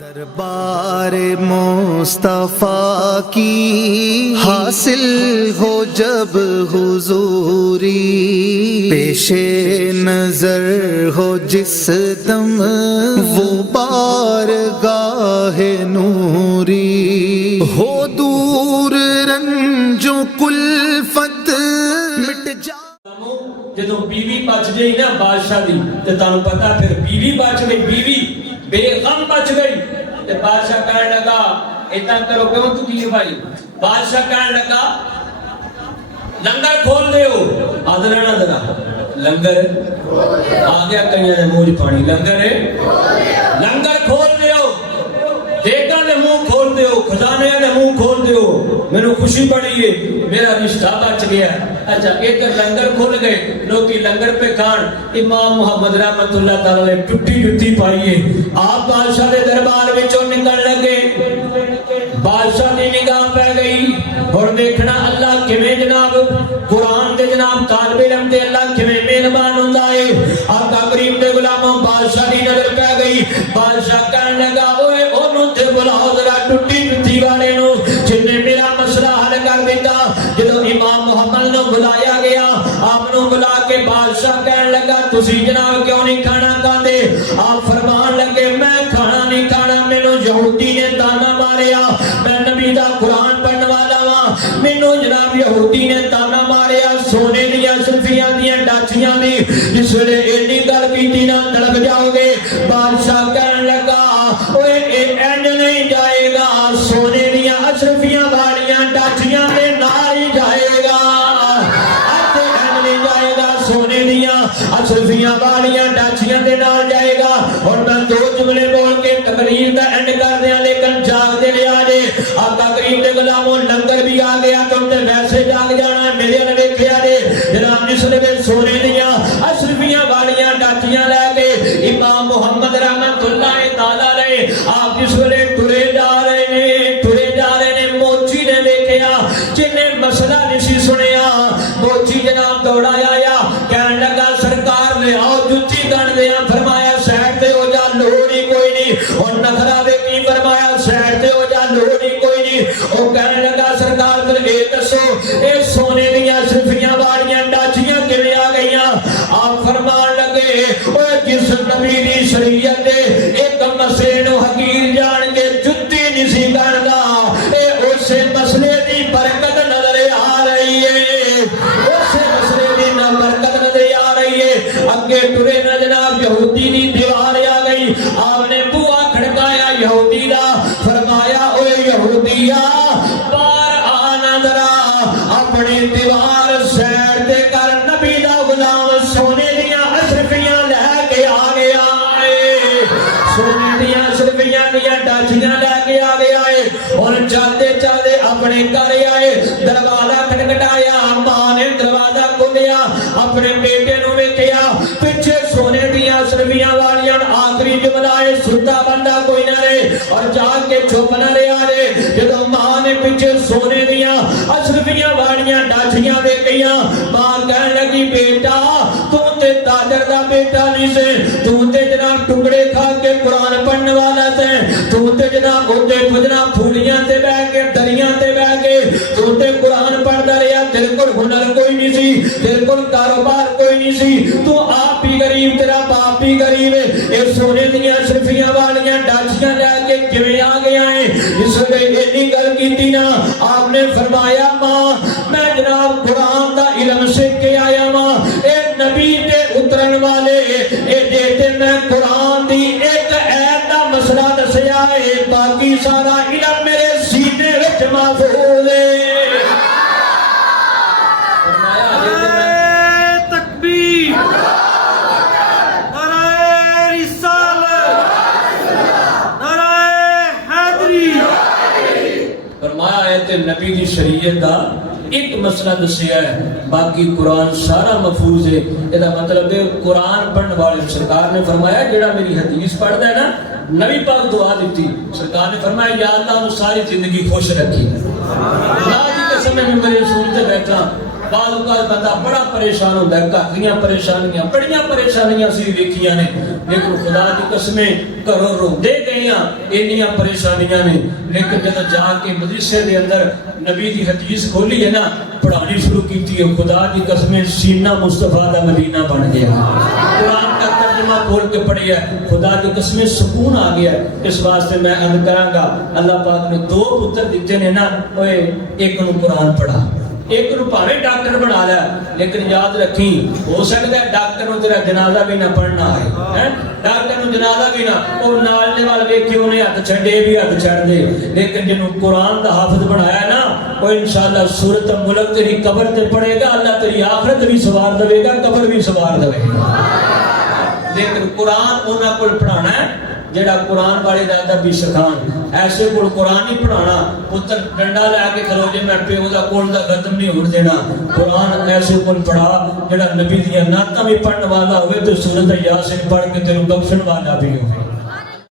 دربار مصطفیٰ کی حاصل ہو جب حضوری، پیش نظر ہو جس دم وہ بارگاہ نوری، ہو دور رنجو کلفت مٹ جا۔ جدو بیوی بچ گئی نا بادشاہ دی تے تانوں پتہ پھر بیوی بچ گئی، بیوی بے غم بچ گئی تے بادشاہ کہنے لگا اتنا کرو کیوں تو کی بھائی؟ بادشاہ کہنے لگا لنگر کھول دیو۔ آدھرا نہ ذرا لنگر آ گیا کہیں نے منہ پانی، لنگر ہے لنگر کھول دیو، دیگا نے منہ کھول دیو، خزانے نے منہ کھول دیو، میں نے خوشی پڑی ہے میرا رشتہ بچ گیا۔ اچھا ایک لنگر کھول گئے، لوگی لنگر پہ کھان، امام محمد رحمت اللہ تعالیٰ نے ٹوٹی جتی پائیے، آپ بادشاہ دے دربار وچوں نکل لگے، بادشاہ دی نگاہ پہ گئی اور دیکھنا اللہ کیویں جناب قرآن دے جناب طالب علم دے اللہ کیویں مہربان ہوندا ہے۔ آقا کریم دے غلاموں بادشاہ دی نظر پہ گئی، بادشاہ کہنے لگا اوئے اونوں تے بلاؤ ذرا ٹوٹی جتی والے نو جن نے میرا مسئلہ حل کر دیتا۔ جدو امام محمد نو بلایا گیا، آپ نو بلا کے بادشاہ کہنے لگا تسی جناب کیوں نہیں کھانا کھاندے؟ آپ فرمان لگے میں کھانا نہیں کھانا، مینوں یہودی نے تانا ماریا، میں نبی دا قرآن پڑھن والا ہاں، مینوں جناب یہودی نے تانا ماریا سونے دیاں سلفیاں دیاں ڈاچیاں دی، جس ویلے اینی گل کیتی نہ تڑپ جاؤ گے۔ بادشاہ کہنے لگا اوئے اے اینج نہیں جائے گا، سونے دیاں اشرفیاں والیاں ڈاچیاں دے نال ہی جائے گا، اتے اینج نہیں جائے گا، سونے دیاں اشرفیاں والیاں ڈاچیاں دے نال جائے گا۔ اور میں دو جملے بول کے تقریر دا اینڈ کر دیاں، لیکن جاگ دے لیا جے آقا کریم دے غلاموں لنگر بھی آ گیا، تم تے ویسے جاگ جانا ہے میرے نے ویکھیا جے جناب جس نے سونے دیاں اشرفیاں والیاں ڈاچیاں لے کے امام محمد رحمت اللہ تعالیٰ علیہ آپ جس ویلے ٹرے جا رہے نے موچی نے ویکھیا جن نے مسئلہ نہیں سنیا، موچی جناب دوڑا آیا کہنے لگا سرکار لے آؤ جتی گن دیا، فرمایا سیٹ تے ہو جا لوڑ ہی کوئی نہیں، اور نخرا وے کی فرمایا سیٹ تے ہو جا لوڑ ہی کوئی نہیں۔ وہ کہنے لگا سرکار پھر اے دسو اے سونے دیاں صرفیاں والیاں ڈاچیاں کیویں آ گئیاں؟ آپ فرمان لگے اوے جس نبی دی شریعت دے ایک مسئلے نو حقیر جان کے جتی نہیں سی کردا، اے اسے مسئلے دی برکت نظر آ رہی ہے، اسے مسئلے دی برکت نظر آ رہی ہے۔ اگے ٹرے نہ جناب یہودی دی دیوار آ گئی، آپ نے بوا کھڑکایا یہودی دا، فرمایا اوے یہودیا بار آنا ذرا اپنی دیوار سیر دے کر، نبی دا غلام سونے دیاں اشرفیاں لے کے آ گیا ہے، سونے دیاں اشرفیاں دیاں ڈاچیاں لے کے آ گیا ہے، اور چلتے چلتے اپنے گھر آئے، دروازہ کھٹکھٹایا، ماں نے دروازہ کھولیا، اپنے بیٹے نو ویکھیا پیچھے سونے دیاں اشرفیاں والیاں، آخری جملہ ہے ستا بندہ کوئی نہ رہے اور جاگ کے چپ نہ رہا رہے۔ جدو ماں نے پیچھے سونے دیاں اشرفیاں والیاں ڈاچیاں ویکھیاں، ماں کہنے لگی بیٹا تو تے تاجر دا بیٹا نہیں سے، تو تے جناب ٹکڑے کھا کے قرآن پڑھنے والا سے، تو تے جناب ہوتے جناب پھولیاں تے بہ کے دریاں تے بہ کے تو تے قرآن پڑھدا رہیا، تیرے کول ہنر کوئی نہیں سی، تیرے کول کاروبار کوئی نہیں سی، تو آپ بھی غریب تیرا باپ بھی غریب ہے، اے سونے دیاں اشرفیاں والیاں ڈاچیاں لے کے کیویں آ گیا ہے؟ جس ویلے اینی گل کیتی نا آپ نے فرمایا ماں میں جناب قرآن دا علم سیکھ کے آیا ماں، اے نبی تے اترن والے اے دیتے میں قرآن دی ایک ایت دا مسئلہ دسیا ہے، باقی سارا علم میرے سینے وچ محفوظ ہے۔ نبی دی شریعت دا ایک مسئلہ دسیا ہے، باقی قرآن سارا محفوظ ہے۔ یہ مطلب ہے قرآن پڑھنے والے سرکار نے فرمایا جڑا میری حدیث پڑھدا ہے نا، نبی پاک دعا دیتی سرکار نے فرمایا یا اللہ ساری زندگی خوش رکھی، اللہ کی قسم میں میرے رسول تے بیٹھا بعض اوقات بندہ بڑا پریشان ہوتا ہے، گھر دیاں پریشانیاں بڑیاں پریشانیاں سی ویکھیاں نے، لیکن خدا دی قسمیں گھروں روندے گئے ہاں انیاں پریشانیاں نے، لیکن جب جا کے مدرسے دے اندر نبی دی حدیث کھولی ہے نا، پڑھانی شروع کی تھی، خدا دی قسمیں سینہ مصطفیٰ دا مدینہ بن گیا، قرآن کا ترجمہ کھول کے پڑھی ہے، خدا دی قسمیں سکون آ گیا ہے۔ اس واسطے میں عرض کراں گا، اللہ پاک نے 2 پتر دیتے نے نا، اوے ایک نو قرآن پڑھا، ایک نو پاوے ڈاکٹر بنا لیا، لیکن یاد رکھیں ہو سکتا ہے ڈاکٹر نو تیرا جنازہ بھی نہ پڑھنا ہے، ڈاکٹر نو جنازہ بھی نہ، اور نالنے والے ویکھے انہیں ہاتھ چھڑے بھی ہاتھ چھڑ دے، لیکن جنہوں قرآن دا حافظ بنایا نا، وہ انشاءاللہ سورۃ ملک تیری قبر تے پڑھے گا، اللہ تیری آخرت بھی سوار دے گا، قبر بھی سوار دے گا۔ لیکن قرآن انہاں کو پڑھانا ہے جڑا قرآن والے دا ادب بھی سکھان، ایسے کو قرآن نہیں پڑھانا، پتر ڈنڈا لے کے کھلو جے میں پیو دا کول دا ختم نہیں ہون دینا، قرآن ایسے کو پڑھا جڑا نبی دیاں نعتاں بھی پڑھن والا ہوئے تو سورۃ یاسین پڑھ کے تینوں بخشن والا بھی ہوئے۔